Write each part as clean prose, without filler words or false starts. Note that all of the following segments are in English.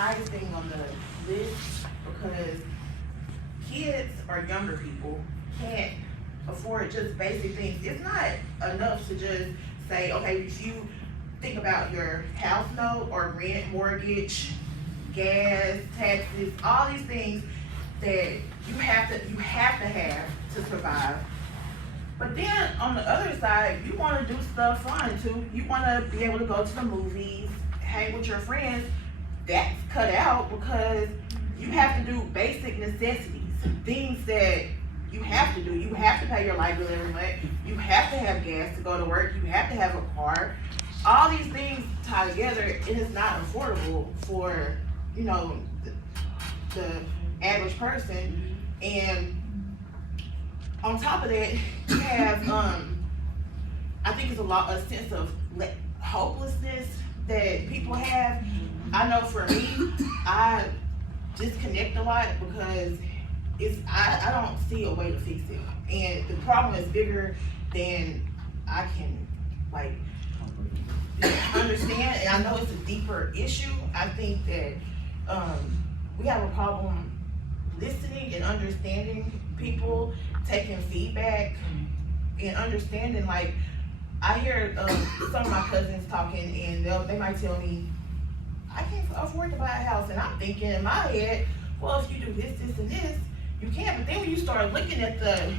highest thing on the list because kids or younger people can't afford just basic things. It's not enough to just say, okay, if you think about your house note or rent, mortgage, gas, taxes, all these things that you have to to survive. But then on the other side, you want to do stuff fun too. You want to be able to go to the movies, hang with your friends. That's cut out because you have to do basic necessities, things that you have to do. You have to pay your light bill every month. You have to have gas to go to work. You have to have a car. All these things tie together, it is not affordable for, you know, the average person. And on top of that, you have, I think it's a sense of hopelessness that people have. I know for me, I disconnect a lot because I don't see a way to fix it. And the problem is bigger than I can understand. And I know it's a deeper issue. I think that we have a problem listening and understanding people, taking feedback and understanding. Like, I hear some of my cousins talking and they might tell me, I can't afford to buy a house. And I'm thinking in my head, well, if you do this, this, and this, you can. But then when you start looking at the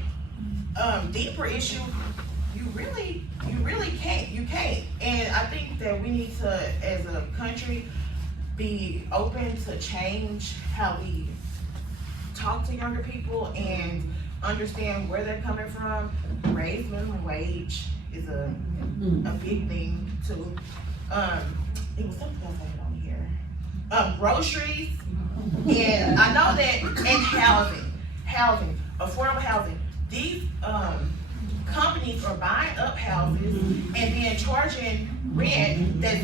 deeper issue, you really can't. You can't. And I think that we need to, as a country, be open to change how we talk to younger people and understand where they're coming from. Raise minimum wage is a big thing too. It was something else I had on here. Groceries, and I know that, and housing, affordable housing. These companies are buying up houses and then charging rent that's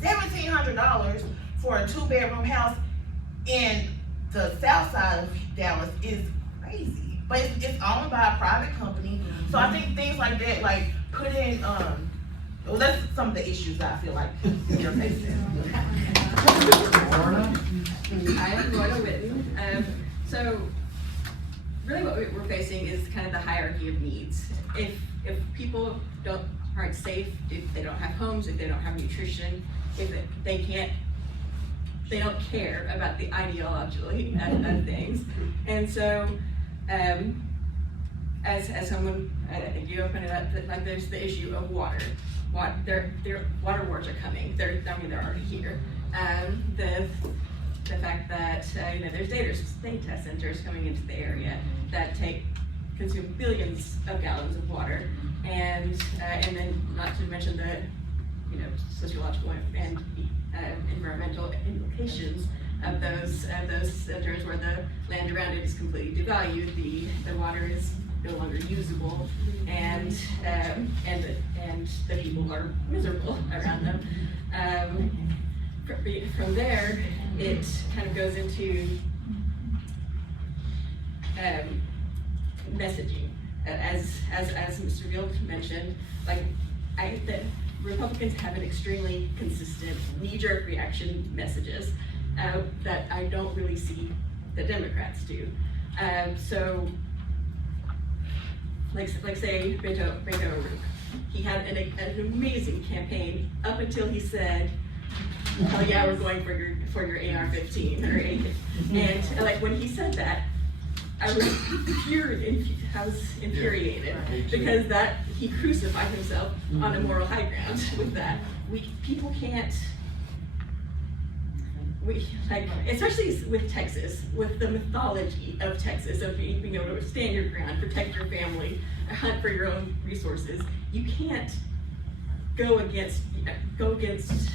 $1,700 for a 2-bedroom house in the south side of Dallas is crazy. But it's owned by a private company. So I think things like that, like putting, well, that's some of the issues that I feel like you're facing. I am Lorna Witten. So really what we're facing is kind of the hierarchy of needs. If people aren't safe, if they don't have homes, if they don't have nutrition, if they don't care about the ideology of things. And so as someone, I think you opened it up, that like there's the issue of water. Their water wars are coming. They're already here. The fact that there's data centers coming into the area that consume billions of gallons of water, and then not to mention the sociological and environmental implications of those centers where the land around it is completely devalued, the water is no longer usable, and the people are miserable around them. From there, it kind of goes into messaging, as Mr. Gill mentioned. Like, that Republicans have an extremely consistent knee-jerk reaction messages that I don't really see the Democrats do. So, like say Beto O'Rourke, he had an amazing campaign up until he said, "Oh yeah, we're going for your AR-15 or AK." And like when he said that, I was infuriated because that he crucified himself on a moral high ground with that. People can't. Especially with Texas, with the mythology of Texas, of being able to stand your ground, protect your family, hunt for your own resources. You can't go against guns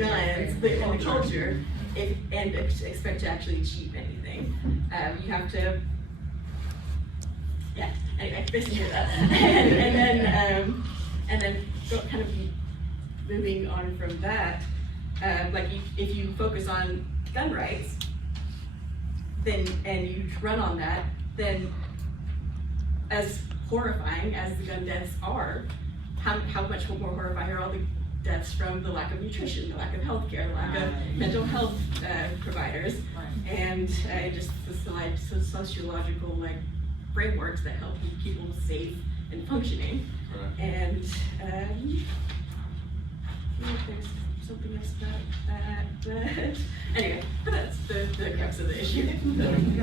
and the culture and expect to actually achieve anything. You have to, yeah. Anyway, basically that, and then go kind of moving on from that. If you focus on gun rights, and you run on that, then as horrifying as the gun deaths are, how much more horrifying are all the deaths from the lack of nutrition, the lack of healthcare, the lack of mental health providers, and just the sociological frameworks that help keep people safe and functioning. And I think there's something else about that, but anyway, that's the crux of the issue. Let me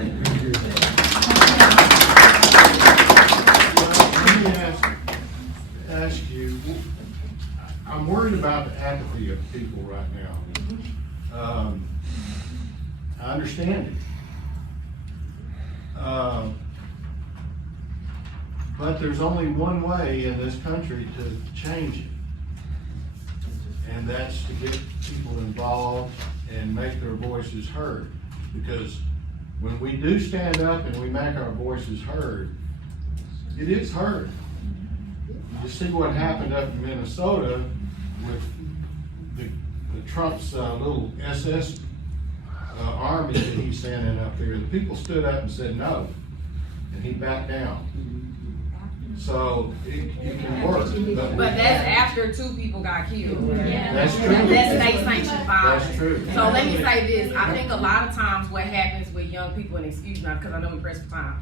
ask you, I'm worried about the apathy of people right now. I understand it. But there's only one way in this country to change it. And that's to get people involved and make their voices heard. Because when we do stand up and we make our voices heard, it is heard. You see what happened up in Minnesota with the Trump's little SS army that he's sending up there. The people stood up and said no, and he backed down. So it can work. But that's after 2 people got killed. Yeah. That's true. That's state-sanctioned violence. That's true. So let me say this. I think a lot of times what happens with young people, and excuse me, because I know we're pressed for time,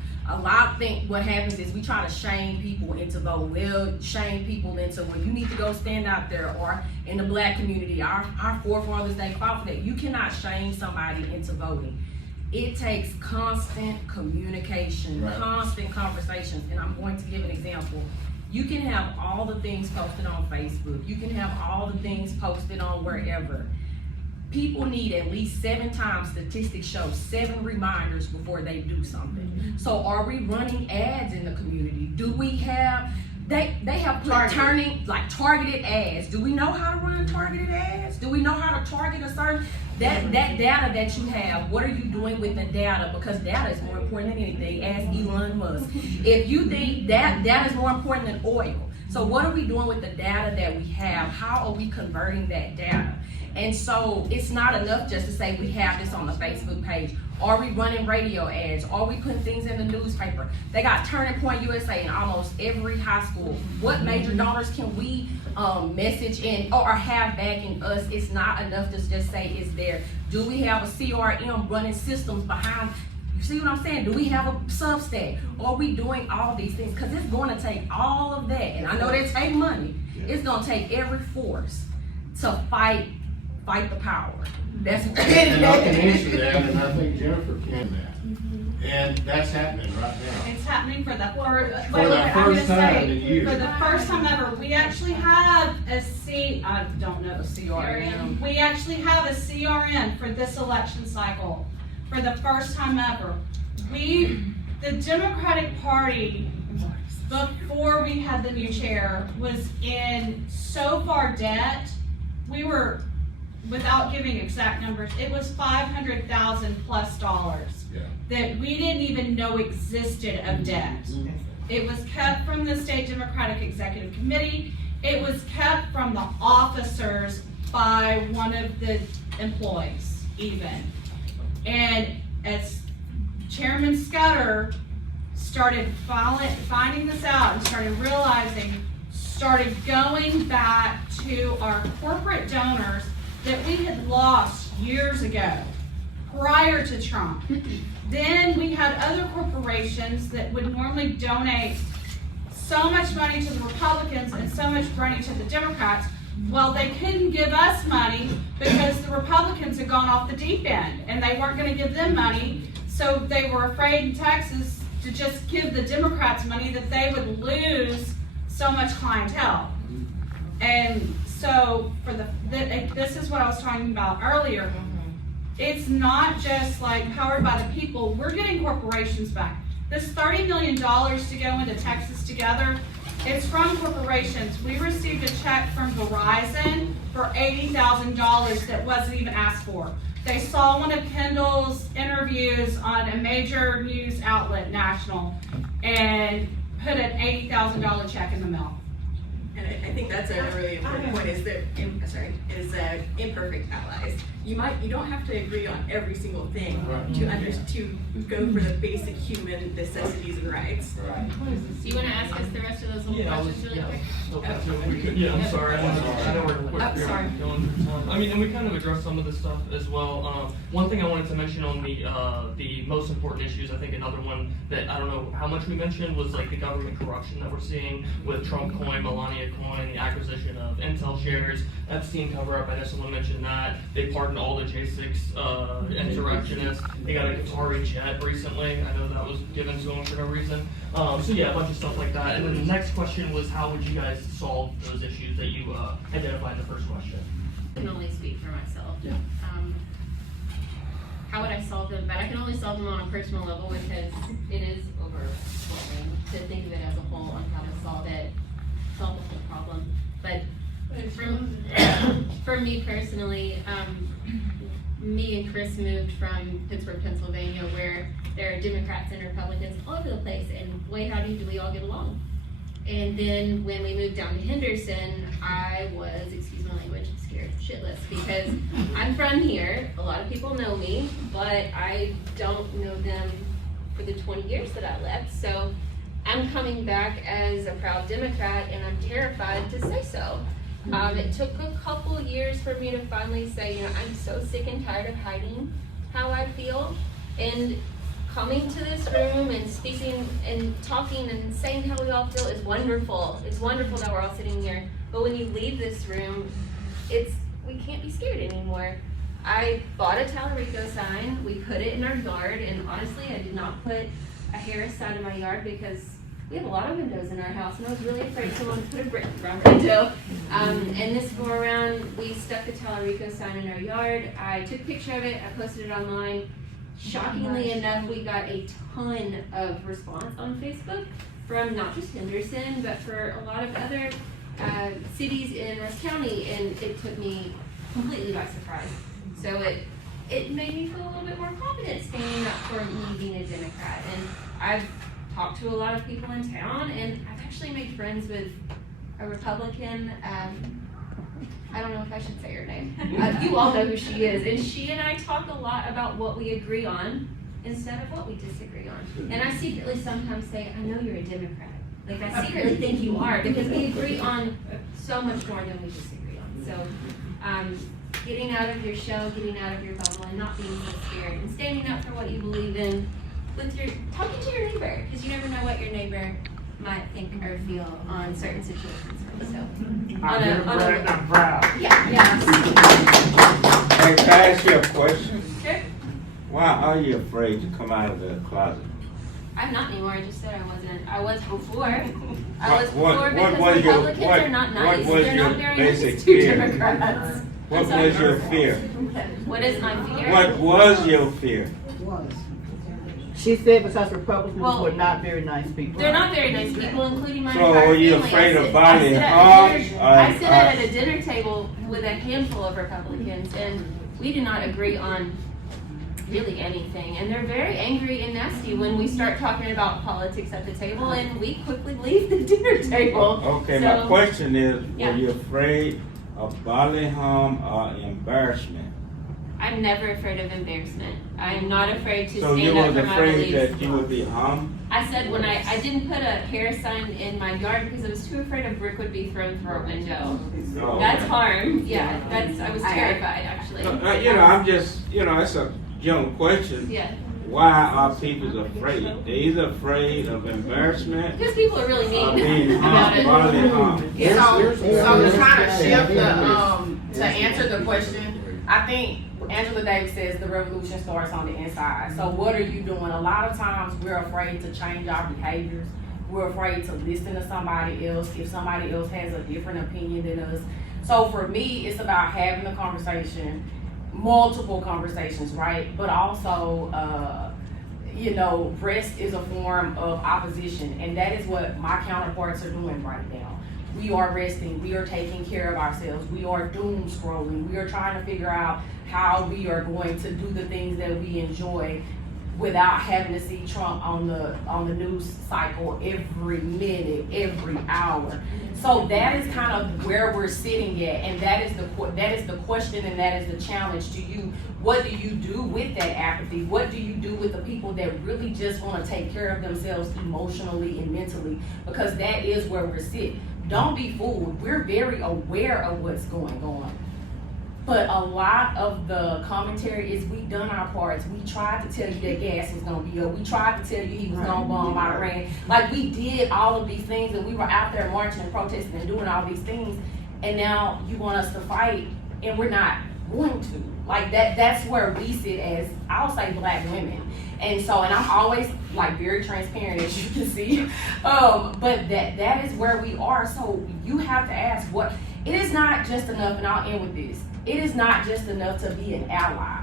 what happens is we try to shame people into voting. We'll shame people into, well, you need to go stand out there, or in the black community, our forefathers, they fought for that. You cannot shame somebody into voting. It takes constant communication, right, constant conversations, and I'm going to give an example. You can have all the things posted on Facebook. You can have all the things posted on wherever. People need at least 7 times, statistics show, 7 reminders before they do something. Mm-hmm. So are we running ads in the community? Do we have, they have targeted ads. Do we know how to run targeted ads? Do we know how to target a certain, that data that you have, what are you doing with the data? Because data is more important than anything, ask Elon Musk. If you think that data is more important than oil, so what are we doing with the data that we have? How are we converting that data? And so it's not enough just to say we have this on the Facebook page. Are we running radio ads? Are we putting things in the newspaper? They got Turning Point USA in almost every high school. What major donors can we message in or have backing us? It's not enough to just say it's there. Do we have a CRM running systems behind? You see what I'm saying? Do we have a Substack? Are we doing all these things? Because it's going to take all of that. And I know they take money. It's going to take every force to fight the power. That's and I can answer that, and I think Jennifer can that. And that's happening right now. It's happening for the first time in years. For the first time ever. We actually have a CRM. We actually have a CRM for this election cycle. For the first time ever. The Democratic Party, before we had the new chair, was in so far debt. We were, without giving exact numbers, it was $500,000 plus that we didn't even know existed of debt. It was kept from the State Democratic Executive Committee. It was kept from the officers by one of the employees even. And as Chairman Scudder started finding this out and started going back to our corporate donors that we had lost years ago, prior to Trump. Then we had other corporations that would normally donate so much money to the Republicans and so much money to the Democrats. Well, they couldn't give us money because the Republicans had gone off the deep end and they weren't going to give them money. So they were afraid in Texas to just give the Democrats money that they would lose so much clientele. And so this is what I was talking about earlier. It's not just like powered by the people. We're getting corporations back. This $30 million to go into Texas Together, it's from corporations. We received a check from Verizon for $80,000 that wasn't even asked for. They saw one of Kendall's interviews on a major news outlet, national, and put an $80,000 check in the mail. And I think that's a really important point, is that, imperfect allies. You don't have to agree on every single thing to go for the basic human necessities and rights. Do you wanna ask us the rest of those little questions really quick? I'm sorry. I know we're Oh, sorry. going through time. I mean, and we kind of addressed some of this stuff as well. One thing I wanted to mention on the most important issues, I think another one that I don't know how much we mentioned was like the government corruption that we're seeing with Trump coin, Melania coin, the acquisition of Intel shares. Epstein cover up, I know someone mentioned that. They pardoned all the J6 insurrectionists. They got a Qatari jet recently. I know that was given to them for no reason. So yeah, a bunch of stuff like that. And then the next question was, how would you guys solve those issues that you identified in the first question? I can only speak for myself. Yeah. How would I solve them? But I can only solve them on a personal level because it is overwhelming to think of it as a whole on how to solve the whole problem. But for me personally, me and Chris moved from Pittsburgh, Pennsylvania, where there are Democrats and Republicans all over the place, and boy howdy do we all get along. And then when we moved down to Henderson, I was, excuse my language, scared shitless because I'm from here. A lot of people know me, but I don't know them for the 20 years that I left. So I'm coming back as a proud Democrat, and I'm terrified to say so. It took a couple years for me to finally say, I'm so sick and tired of hiding how I feel. And coming to this room and speaking and talking and saying how we all feel is wonderful. It's wonderful that we're all sitting here. But when you leave this room, we can't be scared anymore. I bought a Tallarico sign. We put it in our yard, and honestly, I did not put a Harris sign in my yard because we have a lot of windows in our house, and I was really afraid someone would put a brick through our window. And this go around, we stuck the Tallarico sign in our yard. I took a picture of it. I posted it online. Shockingly enough, we got a ton of response on Facebook from not just Henderson, but for a lot of other cities in Russ County, and it took me completely by surprise. So it made me feel a little bit more confident standing up for me being a Democrat. And I've talked to a lot of people in town, and I've actually made friends with a Republican. I don't know if I should say her name. You all know who she is. And she and I talk a lot about what we agree on instead of what we disagree on. And I secretly sometimes say, I know you're a Democrat. Like, I secretly think you are, because we agree on so much more than we disagree on. So, getting out of your shell, getting out of your bubble, and not being so scared, and standing up for what you believe in with talking to your neighbor, because you never know what your neighbor might think or feel on certain situations. So, I'm proud. yeah. Hey, can I ask you a question? Sure. Why are you afraid to come out of the closet? I'm not anymore. I just said I wasn't. I was before. What Because was your- Republicans are not nice. what was They're your not very basic nice to fear? Democrats. What sorry? was your fear? What is my fear? What was your fear? She said because Republicans Well, were not very nice people. They're not very nice people, including my So entire were you family. afraid of I bodily sit at harm? dinner- I sit at a dinner table with a handful of Republicans, and we do not agree on really anything. And they're very angry and nasty when we start talking about politics at the table, and we quickly leave the dinner table. Okay, So- my question is, Yeah. were you afraid of bodily harm or embarrassment? I'm never afraid of embarrassment. I am not afraid to So you stand up was for my afraid beliefs. that you would be harmed? I said when I didn't put a Harris sign in my yard because I was too afraid a brick would be thrown through our window. Oh, That's okay. harm. Yeah, I was terrified actually. I'm just, it's a general question. Yeah, Why are people afraid? They're either afraid of embarrassment because people are really or mean being about harmed, it. bodily harm. So to kind of shift to answer the question, I think Angela Davis says the revolution starts on the inside. So what are you doing? A lot of times we're afraid to change our behaviors. We're afraid to listen to somebody else if somebody else has a different opinion than us. So for me, it's about having a conversation, multiple conversations, right? But also, rest is a form of opposition, and that is what my counterparts are doing right now. We are resting, we are taking care of ourselves, we are doom scrolling, we are trying to figure out how we are going to do the things that we enjoy without having to see Trump on the news cycle every minute, every hour. So that is kind of where we're sitting at, and that is the question, and that is the challenge to you. What do you do with that apathy? What do you do with the people that really just want to take care of themselves emotionally and mentally? Because that is where we're sitting. Don't be fooled. We're very aware of what's going on. But a lot of the commentary is we done our parts. We tried to tell you that gas was gonna be up. We tried to tell you he was gonna bomb Iran. Like, we did all of these things, and we were out there marching and protesting and doing all these things. And now you want us to fight, and we're not going to. Like, that's where we sit as, I'll say, Black women. And I'm always like very transparent, as you can see. But that is where we are. So you have to ask it is not just enough, and I'll end with this. It is not just enough to be an ally.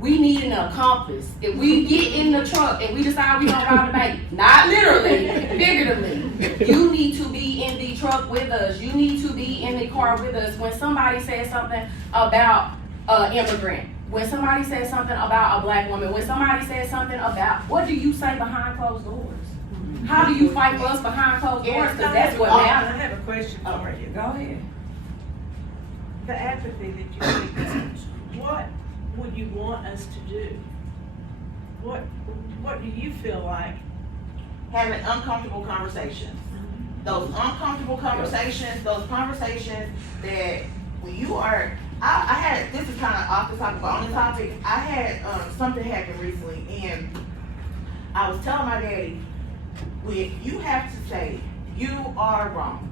We need an accomplice. If we get in the truck and we decide we gonna rob the bank, not literally, figuratively, you need to be in the truck with us. You need to be in the car with us. When somebody says something about an immigrant, when somebody says something about a Black woman, when somebody says something about, what do you say behind closed doors? How do you fight for us behind closed doors? Because that's what matters. I have a question for you. Go ahead. The apathy that you expressed, what would you want us to do? What do you feel like? Having uncomfortable conversations. Those uncomfortable conversations, those conversations that when you are, I had, this is kind of off the topic, but on the topic, I had something happen recently, and I was telling my daddy, you have to say, you are wrong.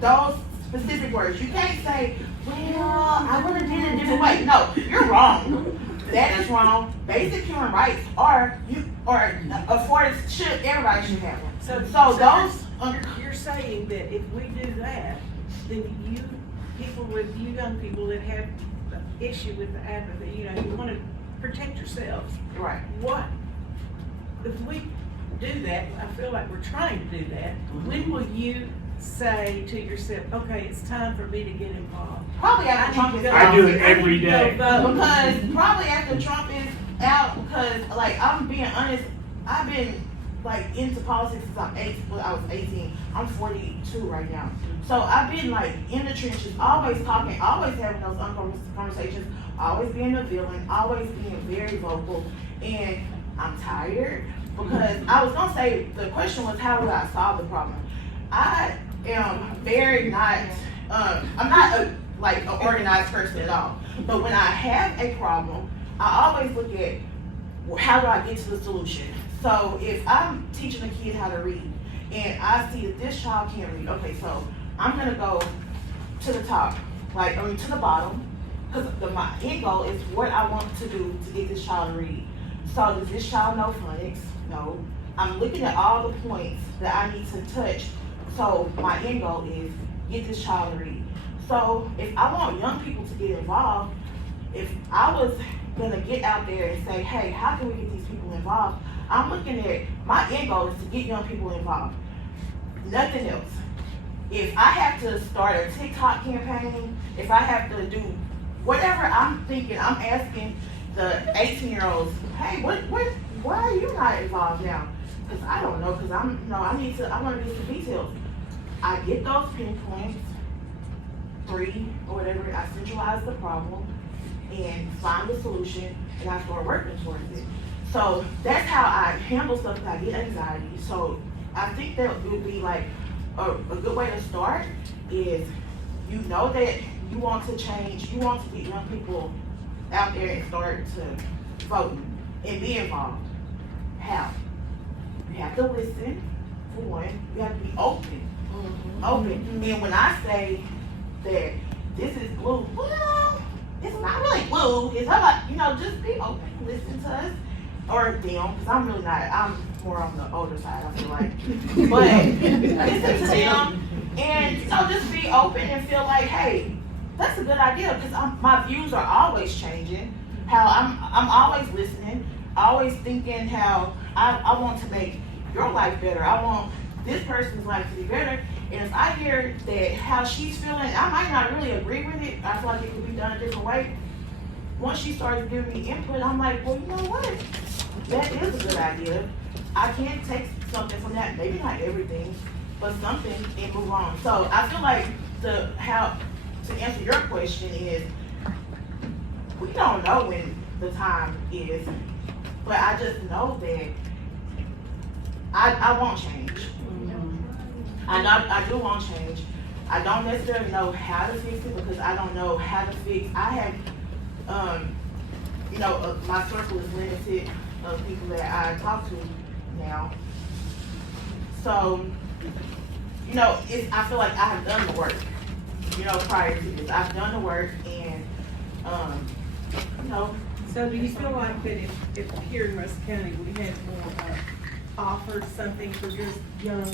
Those specific words. You can't say, well, I would have did it a different way. No, you're wrong. That is wrong. Basic human rights everybody should have one. So those you're saying that if we do that, then you young people that have the issue with the apathy, you want to protect yourselves. Right. What if we do that? I feel like we're trying to do that. When will you say to yourself, okay, it's time for me to get involved? Probably after Trump is out. I do it every day. Because probably after Trump is out, because like I'm being honest, I've been like into politics since I was 18. I'm 42 right now. So I've been like in the trenches, always talking, always having those uncomfortable conversations, always being a villain, always being very vocal, and I'm tired because I was gonna say the question was how would I solve the problem? I am very not, I'm not an organized person at all. But when I have a problem, I always look at how do I get to the solution. So if I'm teaching a kid how to read and I see that this child can't read, okay, so I'm gonna go to the top, to the bottom, because my end goal is what I want to do to get this child to read. So does this child know phonics? No. I'm looking at all the points that I need to touch. So my end goal is get this child to read. So if I want young people to get involved, if I was gonna get out there and say, hey, how can we get these people involved? I'm looking at, my end goal is to get young people involved. Nothing else. If I have to start a TikTok campaign, if I have to do whatever I'm thinking, I'm asking the 18-year-olds, hey, why are you not involved now? Because I don't know, because I want to get the details. I get those pinpoints, 3 or whatever, I centralize the problem and find the solution, and I start working towards it. So that's how I handle stuff that I get anxiety. So I think that would be like a good way to start is you know that you want to change, you want to get young people out there and start to vote and be involved. How? You have to listen, for one. You have to be open. Open. And when I say that this is blue, well, it's not really blue. It's about, just be open. Listen to us. Or them, because I'm really not, I'm more on the older side, I feel like. But listen to them and just be open and feel like, hey, that's a good idea, because my views are always changing. How I'm always listening, always thinking how I want to make your life better. I want this person's life to be better. And if I hear that how she's feeling, I might not really agree with it. I feel like it could be done a different way. Once she started giving me input, I'm like, well, you know what? That is a good idea. I can take something from that, maybe not everything, for something and move on. So I feel like to answer your question is, we don't know when the time is, but I just know that I want change. I do want change. I don't necessarily know how to fix it because I don't know how to fix. I have, my circle is limited of people that I talk to now. So, I feel like I have done the work, prior to this. I've done the work and, So do you feel like that if here in Russell County, we had more, offered something for just young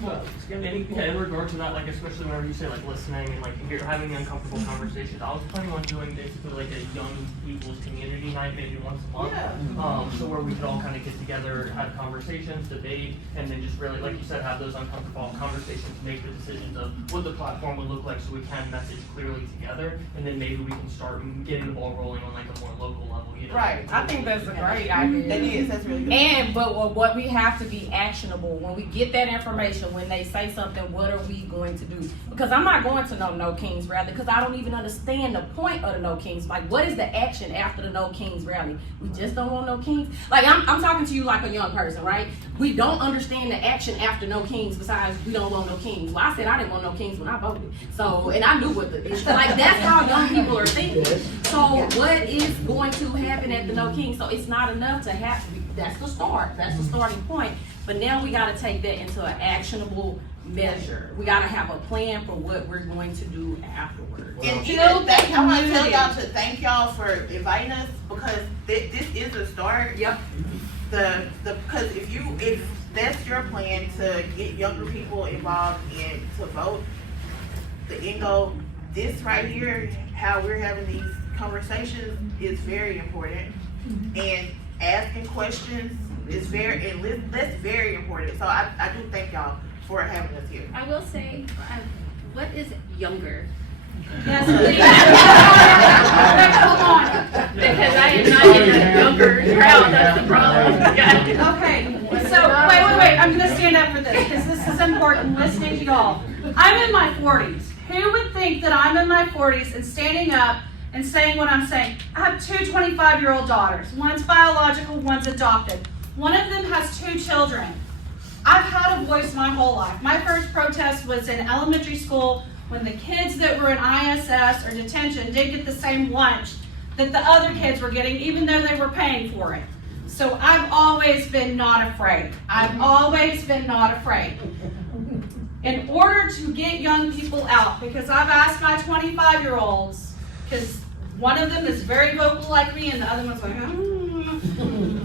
folks, young people? Yeah, in regard to that, like, especially whenever you say, like, listening and, like, you're having uncomfortable conversations, I was planning on doing basically, like, a young people's community night, maybe once a month. Yeah. So where we could all kind of get together, have conversations, debate, and then just really, like you said, have those uncomfortable conversations, make the decisions of what the platform would look like so we can message clearly together, and then maybe we can start getting the ball rolling on, like, a more local level, Right. I think that's a great idea. That is, that's really good. But what we have to be actionable when we get that information, when they say something, what are we going to do? Because I'm not going to No Kings rally because I don't even understand the point of the No Kings. Like, what is the action after the No Kings rally? We just don't want no kings. Like, I'm talking to you like a young person, right? We don't understand the action after No Kings besides we don't want no kings. Well, I said I didn't want no kings when I voted. So, and I knew what the issue. Like, that's how young people are thinking. So, what is going to happen at the No Kings? So, it's not enough to have. That's the start. That's the starting point. But now we got to take that into an actionable measure. We got to have a plan for what we're going to do afterwards. And even I want to tell y'all to thank y'all for inviting us because this is a start. Yep. Because if that's your plan to get younger people involved and to vote, the end goal, this right here, how we're having these conversations is very important. And asking questions is that's very important. So I do thank y'all for having us here. I will say, what is younger? Yes, please. Hold on. Because I am not in the younger crowd, that's the problem. Okay, so, wait, I'm gonna stand up for this, because this is important, listening to y'all. I'm in my 40s. Who would think that I'm in my 40s and standing up and saying what I'm saying? I have two 25-year-old daughters. One's biological, one's adopted. One of them has 2 children. I've had a voice my whole life. My first protest was in elementary school when the kids that were in ISS or detention didn't get the same lunch that the other kids were getting, even though they were paying for it. So I've always been not afraid. I've always been not afraid. In order to get young people out, because I've asked my 25-year-olds, because one of them is very vocal like me and the other one's like,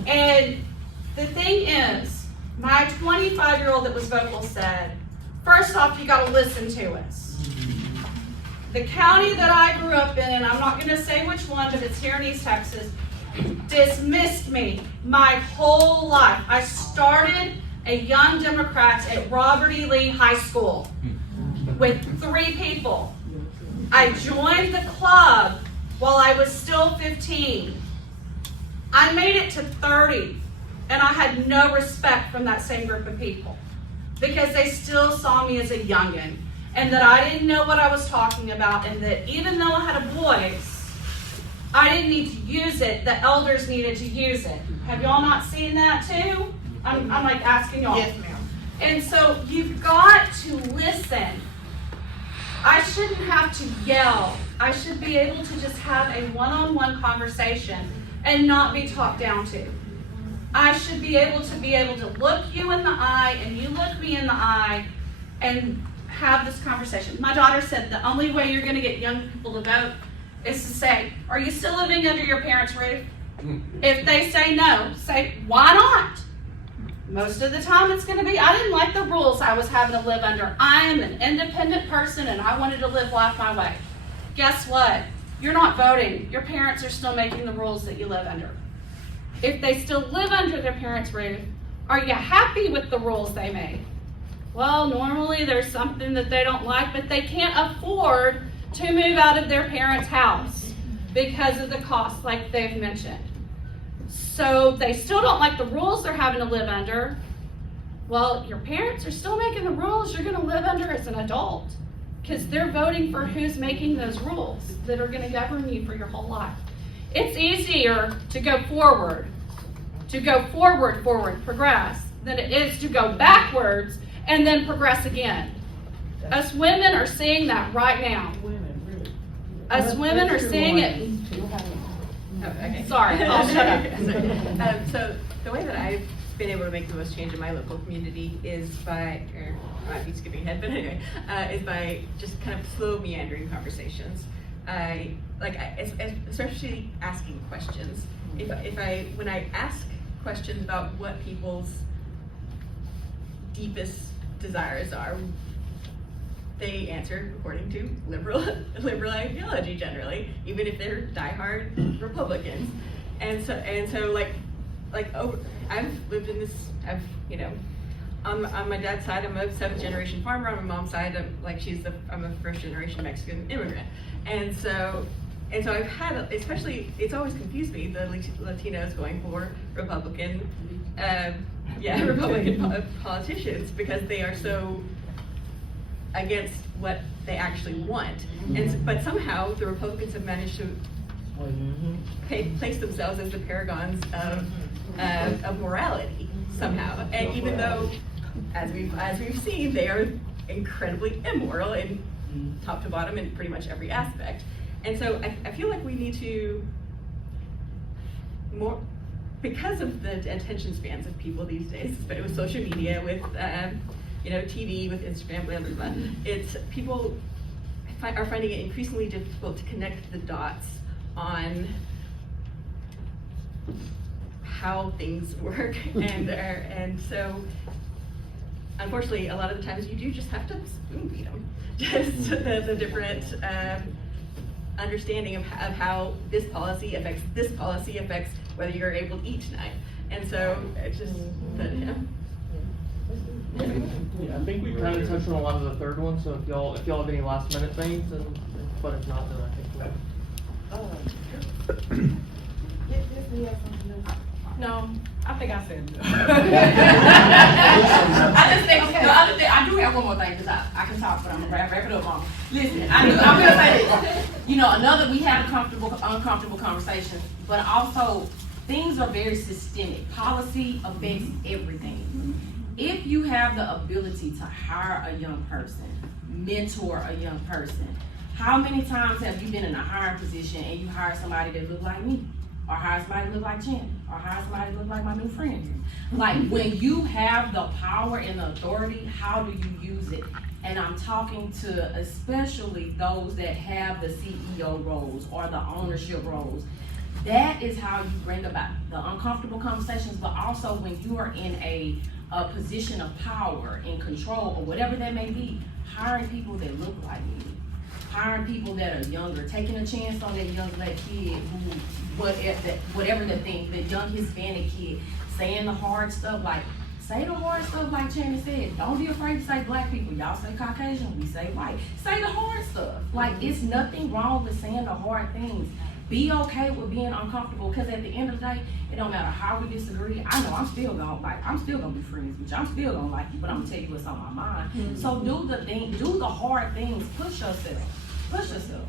And the thing is, my 25-year-old that was vocal said, first off, you gotta listen to us. The county that I grew up in, and I'm not gonna say which one, but it's here in East Texas, dismissed me my whole life. I started a Young Democrats at Robert E. Lee High School with 3 people. I joined the club while I was still 15. I made it to 30, and I had no respect from that same group of people because they still saw me as a youngin', and that I didn't know what I was talking about, and that even though I had a voice, I didn't need to use it, the elders needed to use it. Have y'all not seen that too? I'm like asking y'all. Yes, ma'am. And so you've got to listen. I shouldn't have to yell. I should be able to just have a one-on-one conversation and not be talked down to. I should be able to look you in the eye and you look me in the eye and have this conversation. My daughter said the only way you're gonna get young people to vote is to say, are you still living under your parents' roof? If they say no, say, why not? Most of the time it's gonna be, I didn't like the rules I was having to live under. I am an independent person and I wanted to live life my way. Guess what? You're not voting. Your parents are still making the rules that you live under. If they still live under their parents' roof, are you happy with the rules they made? Well, normally there's something that they don't like, but they can't afford to move out of their parents' house because of the cost, like they've mentioned. So they still don't like the rules they're having to live under. Well, your parents are still making the rules you're gonna live under as an adult. Because they're voting for who's making those rules that are gonna govern you for your whole life. It's easier to go forward, progress, than it is to go backwards and then progress again. Us women are seeing that right now. Us women are seeing it. Okay. Sorry, I'll shut up. So the way that I've been able to make the most change in my local community is by, or I might be skipping ahead, but anyway, is by just kind of slow meandering conversations. Especially asking questions. When I ask questions about what people's deepest desires are, they answer according to liberal ideology generally, even if they're diehard Republicans. And so I've lived in this. On my dad's side, I'm a 7th generation farmer. On my mom's side, I'm a 1st generation Mexican immigrant. And so I've had, especially, it's always confused me, the Latinos going for Republican politicians, because they are so against what they actually want. But somehow the Republicans have managed to place themselves as the paragons of morality somehow. And even though, as we've seen, they are incredibly immoral in top to bottom in pretty much every aspect. And so I feel like we need to more, because of the attention spans of people these days, but with social media, with TV, with Instagram, blah, blah, blah, it's people are finding it increasingly difficult to connect the dots on how things work, and so unfortunately a lot of the times you do just have to spoon feed them just the different understanding of how this policy affects whether you're able to eat tonight. And so it's just Yeah, I think we kind of touched on a lot of the third one, so if y'all have any last minute things, but if not, then I think No, I think I said. I just think the other thing, I do have one more thing, because I can talk, but I'm gonna wrap it up on. Listen, I'm gonna say this. We have uncomfortable conversations, but also things are very systemic. Policy affects everything. If you have the ability to hire a young person, mentor a young person, how many times have you been in a hiring position and you hire somebody that look like me? Or hire somebody that look like Jen? Or hire somebody that look like my new friend? Like, when you have the power and the authority, how do you use it? And I'm talking to especially those that have the CEO roles or the ownership roles. That is how you bring about the uncomfortable conversations, but also when you are in a position of power and control or whatever that may be, hiring people that look like me, hiring people that are younger, taking a chance on that young black kid who, whatever the thing, the young Hispanic kid, saying the hard stuff, like, say the hard stuff like Channing said. Don't be afraid to say black people. Y'all say Caucasian, we say white. Say the hard stuff. Like, it's nothing wrong with saying the hard things. Be okay with being uncomfortable, because at the end of the day, it don't matter how we disagree. I know I'm still gonna be friends with you. I'm still gonna like you, but I'm gonna tell you what's on my mind. Mm-hmm. So do the hard things. Push yourself.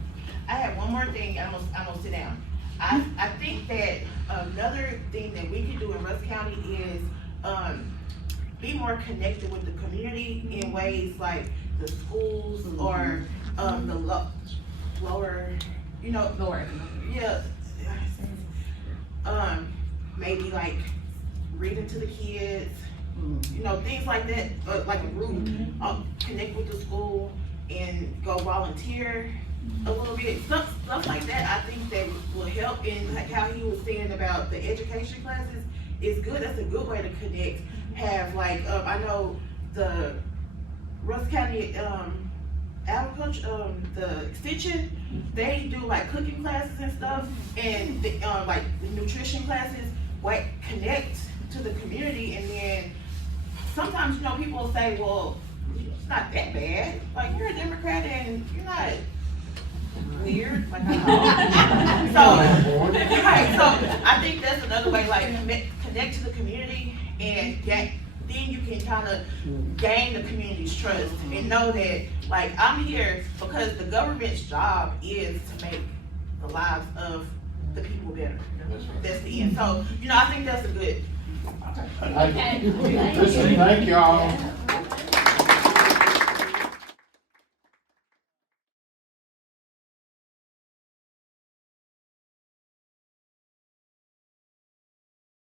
I have one more thing. I'm gonna sit down. I think that another thing that we can do in Russ County is be more connected with the community in ways like the schools or the lower. Maybe like reading to the kids, things like that, like a group, connect with the school and go volunteer a little bit, stuff like that. I think that will help. And like how he was saying about the education classes is good. That's a good way to connect. Have like, I know the Russ County, agriculture, the extension, they do like cooking classes and stuff, and like the nutrition classes, connect to the community. And then sometimes people will say, well, it's not that bad, like you're a Democrat and you're not weird, like so I think that's another way, like connect to the community and then you can kind of gain the community's trust and know that, like, I'm here because the government's job is to make the lives of the people better. That's the end. So, I think that's a good. Listen, thank y'all.